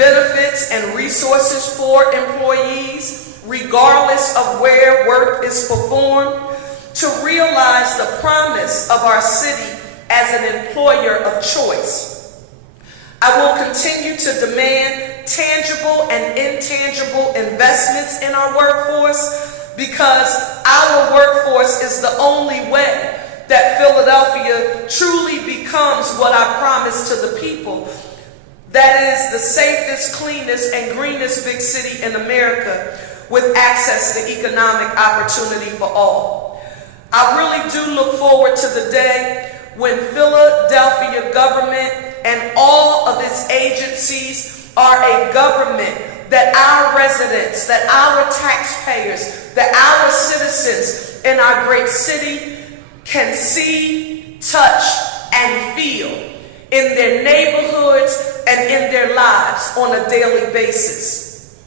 benefits, and resources for employees, regardless of where work is performed, to realize the promise of our city as an employer of choice. I will continue to demand tangible and intangible investments in our workforce, because our workforce is the only way that Philadelphia truly becomes what I promised to the people. That is the safest, cleanest, and greenest big city in America, with access to economic opportunity for all. I really do look forward to the day when Philadelphia government and all of its agencies are a government that our residents, that our taxpayers, that our citizens in our great city can see, touch, and feel in their neighborhoods and in their lives on a daily basis.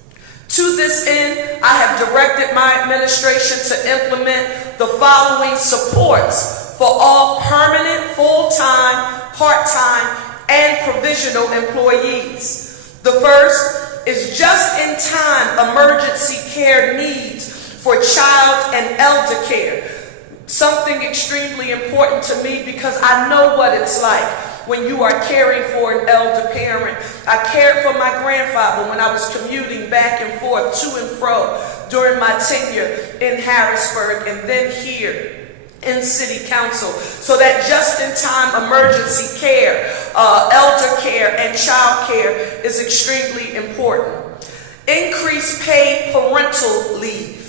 To this end, I have directed my administration to implement the following supports for all permanent, full-time, part-time, and provisional employees. The first is just-in-time emergency care needs for child and elder care. Something extremely important to me, because I know what it's like when you are caring for an elder parent. I cared for my grandfather when I was commuting back and forth, to and fro, during my tenure in Harrisburg and then here in City Council. So that just-in-time emergency care, elder care, and child care is extremely important. Increased paid parental leave.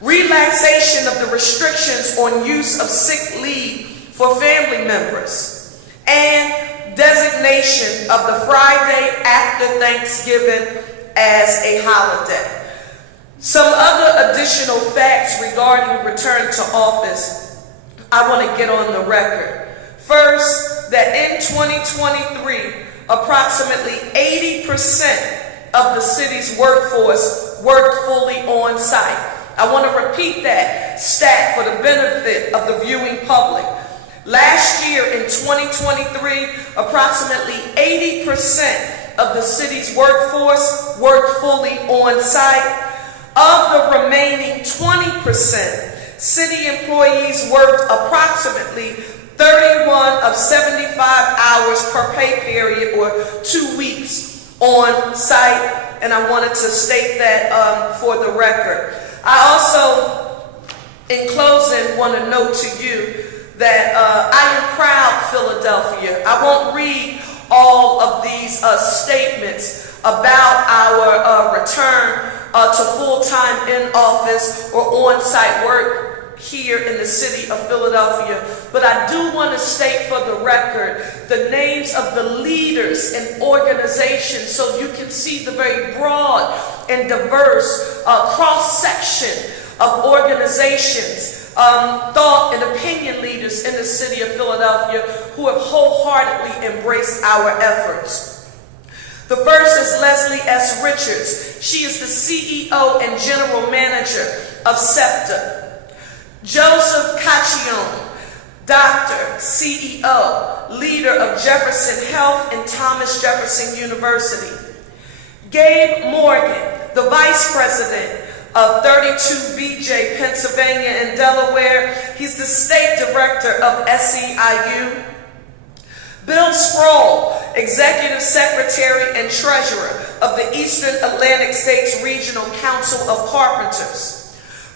Relaxation of the restrictions on use of sick leave for family members, and designation of the Friday after Thanksgiving as a holiday. Some other additional facts regarding return to office I want to get on the record. First, that in 2023, approximately 80% of the city's workforce worked fully on site. I want to repeat that stat for the benefit of the viewing public. Last year in 2023, approximately 80% of the city's workforce worked fully on site. Of the remaining 20%, city employees worked approximately 31 of 75 hours per pay period, or 2 weeks on site, and I wanted to state that for the record. I also, in closing, want to note to you that I am proud Philadelphia. I won't read all of these statements about our return to full-time in-office or on-site work here in the city of Philadelphia, but I do want to state for the record the names of the leaders and organizations, so you can see the very broad and diverse cross-section of organizations, thought and opinion leaders in the city of Philadelphia who have wholeheartedly embraced our efforts. The first is Leslie S. Richards. She is the CEO and General Manager of SEPTA. Joseph Cacchione, Doctor, CEO, leader of Jefferson Health and Thomas Jefferson University. Gabe Morgan, the Vice President of 32BJ, Pennsylvania and Delaware. He's the State Director of SEIU. Bill Sproul, Executive Secretary and Treasurer of the Eastern Atlantic States Regional Council of Carpenters.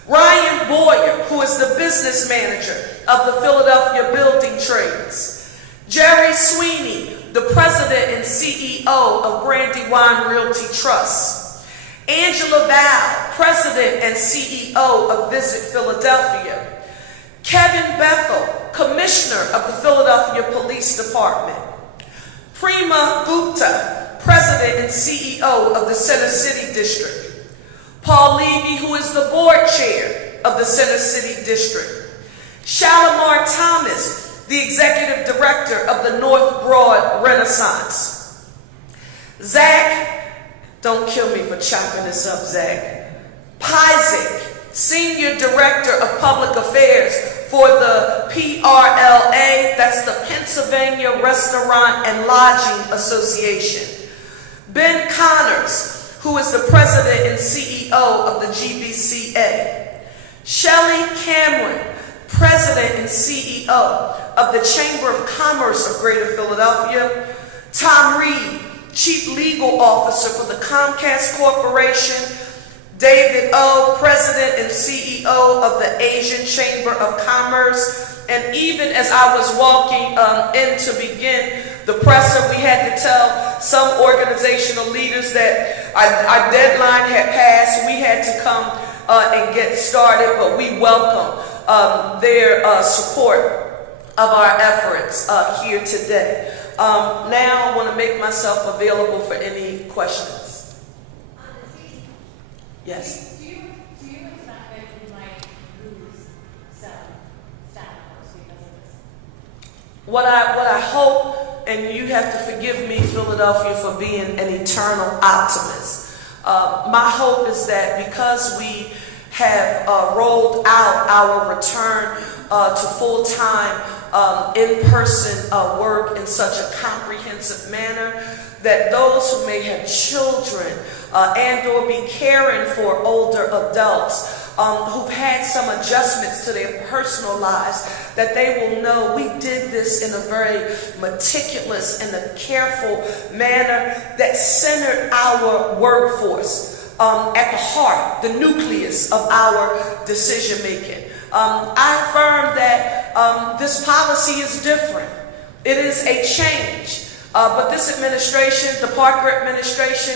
Ryan Boyer, who is the Business Manager of the Philadelphia Building Trades. Jerry Sweeney, the President and CEO of Brandywine Realty Trust. Angela Val, President and CEO of Visit Philadelphia. Kevin Bethel, Commissioner of the Philadelphia Police Department. Prima Gupta, President and CEO of the Center City District. Paul Levy, who is the Board Chair of the Center City District. Shalimar Thomas, the Executive Director of the North Broad Renaissance. Zach, don't kill me for chopping this up, Zach. Pizik, Senior Director of Public Affairs for the PRLA, that's the Pennsylvania Restaurant and Lodging Association. Ben Connors, who is the president and CEO of the GBCA. Shelley Cameron, president and CEO of the Chamber of Commerce of Greater Philadelphia. Tom Reed, chief legal officer for the Comcast Corporation. David O, president and CEO of the Asian Chamber of Commerce. And even as I was walking in to begin the presser, we had to tell some organizational leaders that our deadline had passed. We had to come and get started, but we welcome their support of our efforts here today. Now I want to make myself available for any questions. Yes. Do you expect that you might lose some staff members because of this? What I hope, and you have to forgive me, Philadelphia, for being an eternal optimist. My hope is that because we have rolled out our return to full-time in-person work in such a comprehensive manner, that those who may have children and or be caring for older adults who've had some adjustments to their personal lives, that they will know we did this in a very meticulous and a careful manner that centered our workforce at the heart, the nucleus of our decision making. I affirm that this policy is different. It is a change. But this administration, the Parker administration,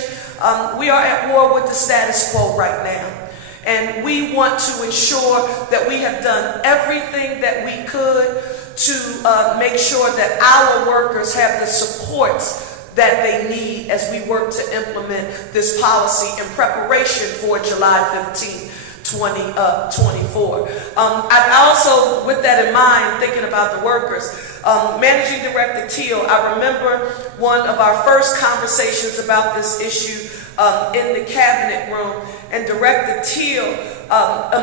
we are at war with the status quo right now. And we want to ensure that we have done everything that we could to make sure that our workers have the supports that they need as we work to implement this policy in preparation for July 15th. 2024. I also, with that in mind, thinking about the workers, Managing Director Teal, I remember one of our first conversations about this issue in the cabinet room, and Director Teal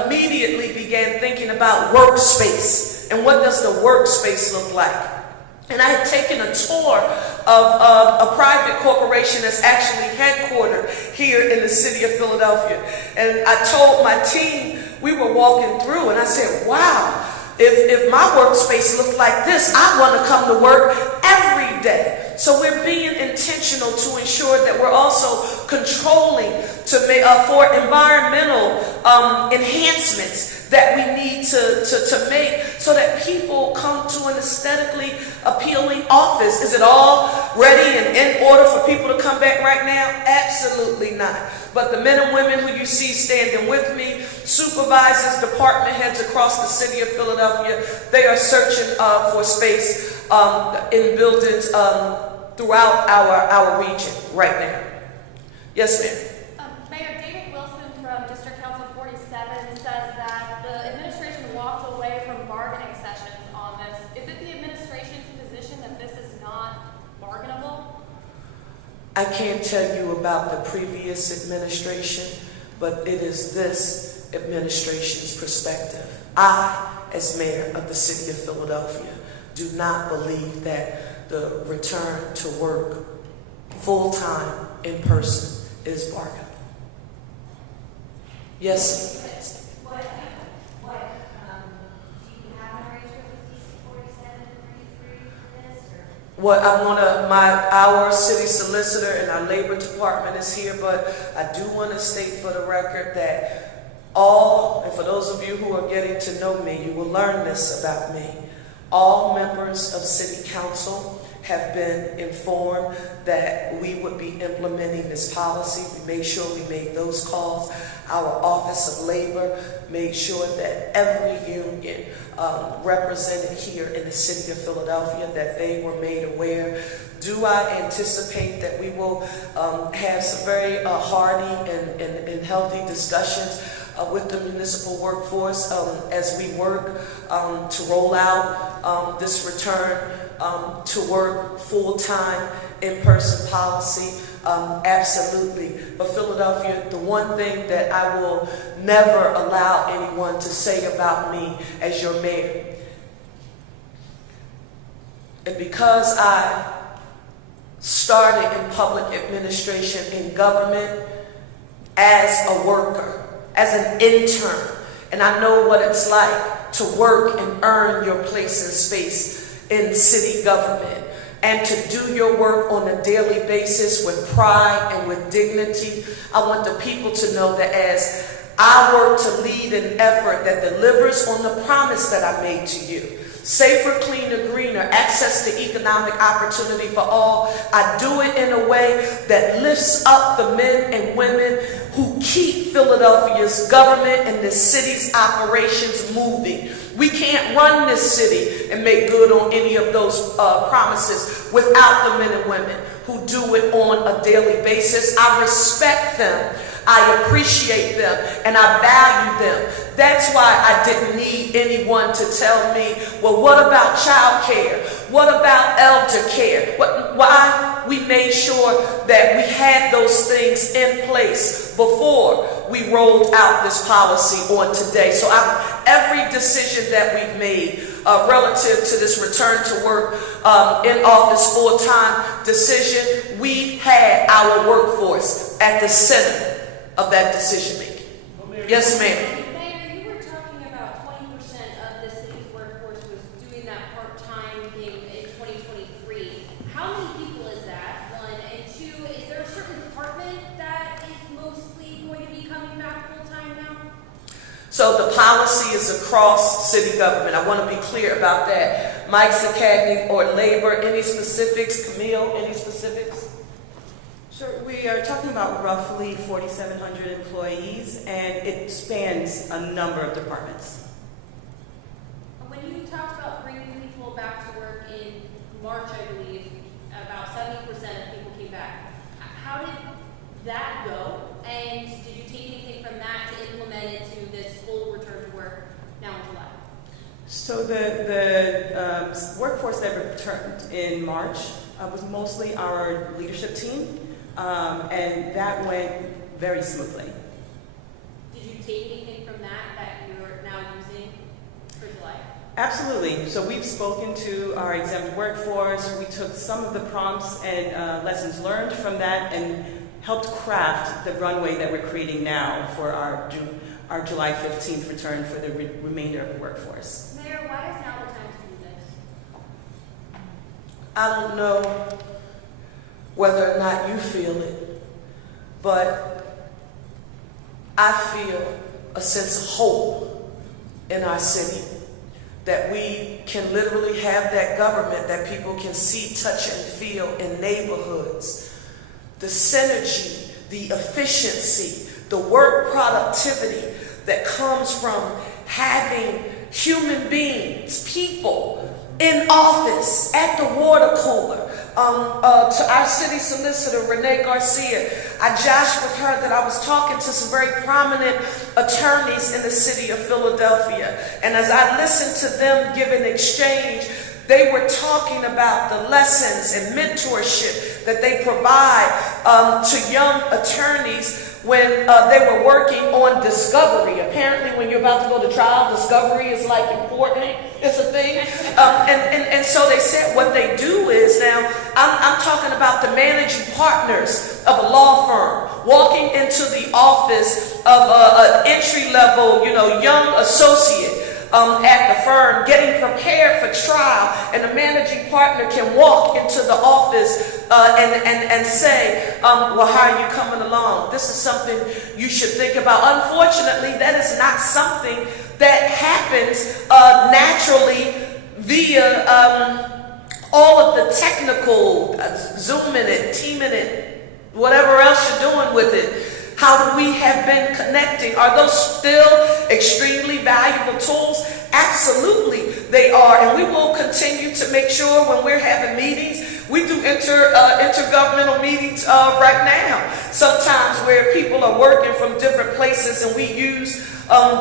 immediately began thinking about workspace and what does the workspace look like. And I had taken a tour of a private corporation that's actually headquartered here in the city of Philadelphia. And I told my team, we were walking through, and I said, wow, if my workspace looked like this, I want to come to work every day. So we're being intentional to ensure that we're also controlling for environmental enhancements that we need to make so that people come to an aesthetically appealing office. Is it all ready and in order for people to come back right now? Absolutely not. But the men and women who you see standing with me, supervisors, department heads across the city of Philadelphia, they are searching for space in buildings throughout our region right now. Yes, ma'am. Mayor David Wilson from District Council 47 says that the administration walked away from bargaining sessions on this. Is it the administration's position that this is not bargainable? I can't tell you about the previous administration, but it is this administration's perspective. I, as mayor of the city of Philadelphia, do not believe that the return to work full-time in person is bargainable. Yes? Do you have an arrangement with DC 4733 for this? What I want to, our city solicitor and our labor department is here, but I do want to state for the record that and for those of you who are getting to know me, you will learn this about me. All members of city council have been informed that we would be implementing this policy. We made sure we made those calls. Our Office of Labor made sure that every union represented here in the city of Philadelphia, that they were made aware. Do I anticipate that we will have some very hearty and healthy discussions with the municipal workforce as we work to roll out this return to work full-time in-person policy? Absolutely. But Philadelphia, the one thing that I will never allow anyone to say about me as your mayor, and because I started in public administration in government as a worker, as an intern. And I know what it's like to work and earn your place and space in city government, and to do your work on a daily basis with pride and with dignity. I want the people to know that as I work to lead an effort that delivers on the promise that I made to you, safer, cleaner, greener, access to economic opportunity for all, I do it in a way that lifts up the men and women who keep Philadelphia's government and the city's operations moving. We can't run this city and make good on any of those promises without the men and women who do it on a daily basis. I respect them, I appreciate them, and I value them. That's why I didn't need anyone to tell me, well, what about child care? What about elder care? Why we made sure that we had those things in place before we rolled out this policy on today. So every decision that we've made relative to this return to work in office full-time decision, we had our workforce at the center of that decision making. Yes, ma'am. Mayor, you were talking about 20% of the city's workforce was doing that part-time thing in 2023. How many people is that? One, and two, is there a certain department that is mostly going to be coming back full-time now? So the policy is across city government. I want to be clear about that. Mike's Academy or labor, any specifics? Camille, any specifics? Sure. We are talking about roughly 4,700 employees, and it spans a number of departments. When you talked about bringing people back to work in March, I believe, about 70% of people came back. How did that go? And did you take anything from that to implement into this full return to work now in July? So the workforce that returned in March was mostly our leadership team, and that went very smoothly. Did you take anything from that you're now using for July? Absolutely. So we've spoken to our exempt workforce. We took some of the prompts and lessons learned from that and helped craft the runway that we're creating now for our July 15th return for the remainder of the workforce. Mayor, why is now the time to do this? I don't know whether or not you feel it, but I feel a sense of hope in our city that we can literally have that government that people can see, touch, and feel in neighborhoods. The synergy, the efficiency, the work productivity that comes from having human beings, people in office, at the water cooler. To our city solicitor, Renee Garcia, I joshed with her that I was talking to some very prominent attorneys in the city of Philadelphia. And as I listened to them give an exchange, they were talking about the lessons and mentorship that they provide to young attorneys when they were working on discovery. Apparently, when you're about to go to trial, discovery is like important. It's a thing. And so they said what they do is now, I'm talking about the managing partners of a law firm walking into the office of an entry-level, young associate at the firm, getting prepared for trial, and the managing partner can walk into the office and say, well, how are you coming along? This is something you should think about. Unfortunately, that is not something that happens naturally via all of the technical, Zooming it, teaming it, whatever else you're doing with it. How we have been connecting. Are those still extremely valuable tools? Absolutely, they are. And we will continue to make sure when we're having meetings, we do intergovernmental meetings right now, sometimes where people are working from different places and we use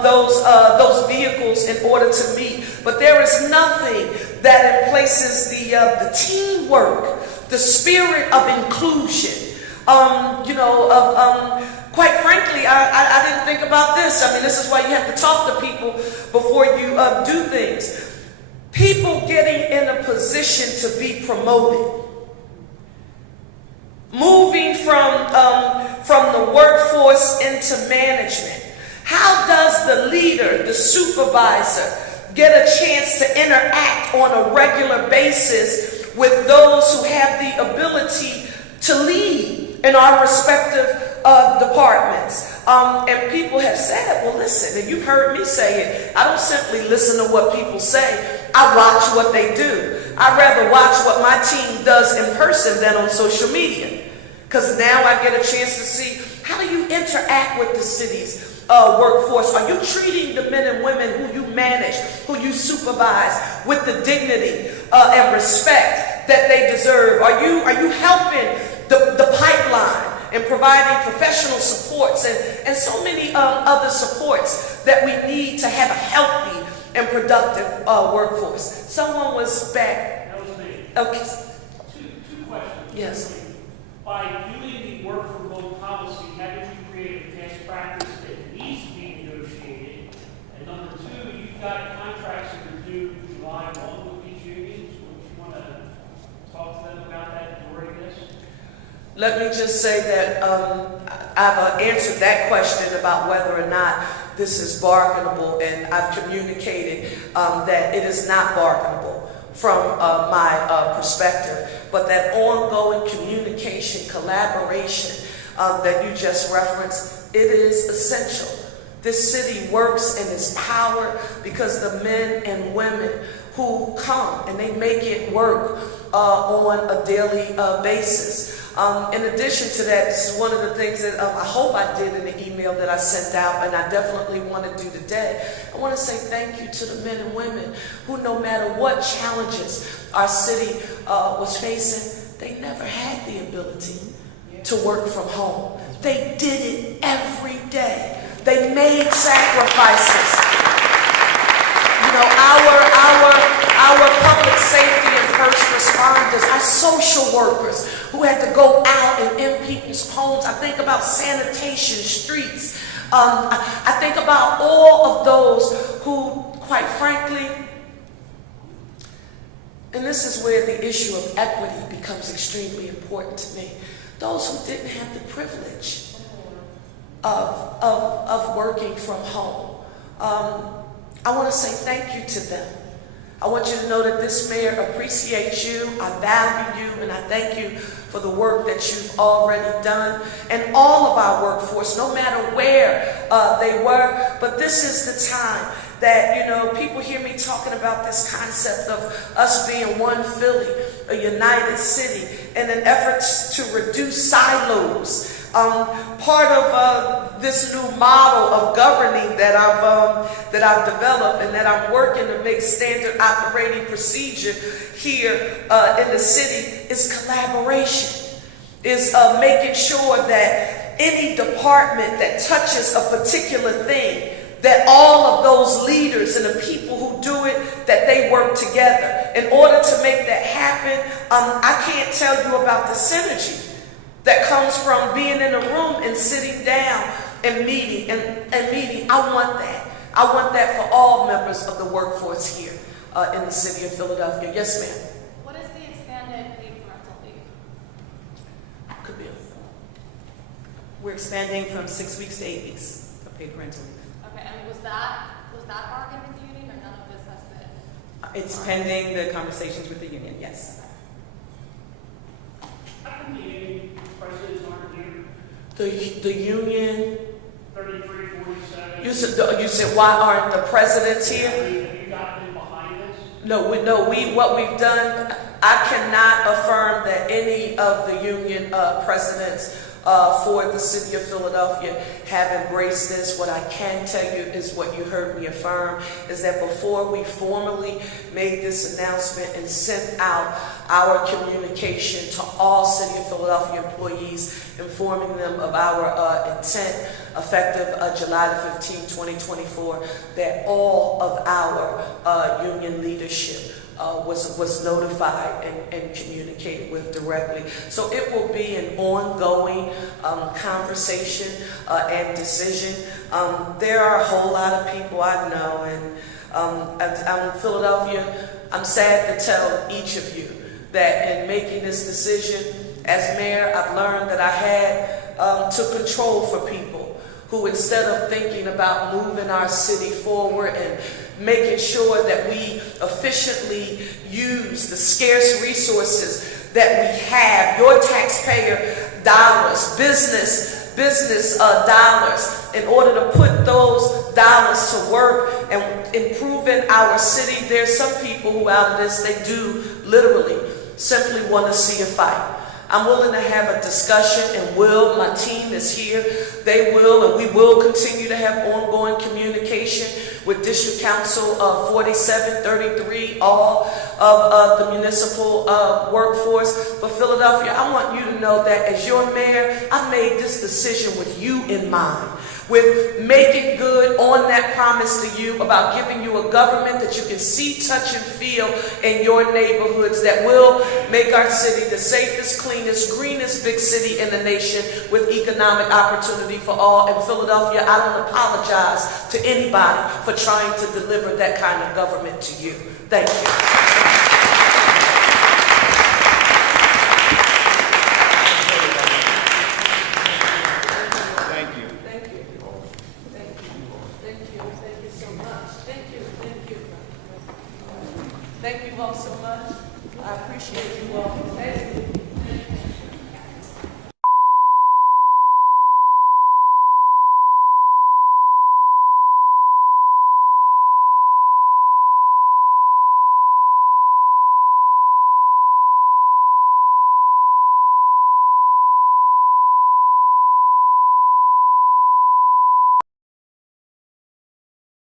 those vehicles in order to meet. But there is nothing that replaces the teamwork, the spirit of inclusion, quite frankly, I didn't think about this. I mean, this is why you have to talk to people before you do things. People getting in a position to be promoted moving from the workforce into management. How does the leader, the supervisor, get a chance to interact on a regular basis with those who have the ability to lead in our respective departments? And people have said, well, listen, and you've heard me say it, I don't simply listen to what people say, I watch what they do. I'd rather watch what my team does in person than on social media. Because now I get a chance to see, how do you interact with the city's workforce? Are you treating the men and women who you manage, who you supervise, with the dignity and respect that they deserve? Are you helping the pipeline and providing professional supports and so many other supports that we need to have a healthy and productive workforce? Someone was back. That was me. Okay. Two questions. Yes. By doing the work from home policy, haven't you created a past practice that needs to be negotiated? And number two, you've got contracts that are due July 1 with these unions. Would you want to talk to them about that during this? Let me just say that I've answered that question about whether or not this is bargainable, and I've communicated that it is not bargainable from my perspective, but that ongoing communication, collaboration that you just referenced, it is essential. This city works and is powered because the men and women who come and they make it work on a daily basis. In addition to that, this is one of the things that I hope I did in the email that I sent out, and I definitely want to do today. I want to say thank you to the men and women who, no matter what challenges our city was facing, they never had the ability to work from home. They did it every day. They made sacrifices. You know, our public safety and first responders, our social workers who had to go out and in people's homes. I think about sanitation, streets. I think about all of those who, quite frankly, and this is where the issue of equity becomes extremely important to me, those who didn't have the privilege of working from home. I want to say thank you to them. I want you to know that this mayor appreciates you, I value you, and I thank you for the work that you've already done. And all of our workforce, no matter where they were, but this is the time that, you know, people hear me talking about this concept of us being one Philly, a united city, in an effort to reduce silos. Part of this new model of governing that I've developed and that I'm working to make standard operating procedure here in the city is collaboration, is making sure that any department that touches a particular thing, that all of those leaders and the people who do it, that they work together. In order to make that happen, I can't tell you about the synergy that comes from being in a room and sitting down and meeting and meeting. I want that. I want that for all members of the workforce here in the city of Philadelphia. Yes, ma'am. What is the expanded paid parental leave? Could be. We're expanding from 6 weeks to 8 weeks of paid parental leave. Okay, and was that bargained with the union, or none of this has been? It's pending the conversations with the union, yes. How come the union presidents aren't here? The union. 33, 47. You said why aren't the presidents here? Have you gotten in behind this? No, what we've done, I cannot affirm that any of the union presidents for the city of Philadelphia have embraced this. What I can tell you is what you heard me affirm, is that before we formally made this announcement and sent out our communication to all City of Philadelphia employees, informing them of our intent effective July the 15th, 2024, that all of our union leadership was notified and communicated with directly. So it will be an ongoing conversation and decision. There are a whole lot of people I know, and I'm in Philadelphia. I'm sad to tell each of you that in making this decision, As mayor, I've learned that I had to control for people who, instead of thinking about moving our city forward and making sure that we efficiently use the scarce resources that we have, your taxpayer dollars, business dollars, in order to put those dollars to work and improving our city. There's some people who out of this, they do literally simply want to see a fight. I'm willing to have a discussion, and my team is here. They will, and we will continue to have ongoing communication with District Council 4733, all of the municipal workforce. But Philadelphia, I want you to know that as your mayor, I made this decision with you in mind, with making good on that promise to you about giving you a government that you can see, touch, and feel in your neighborhoods, that will make our city the safest, cleanest, greenest big city in the nation with economic opportunity for all. And Philadelphia, I don't apologize to anybody for trying to deliver that kind of government to you. Thank you. Thank you all so much. I appreciate you all. Thank you.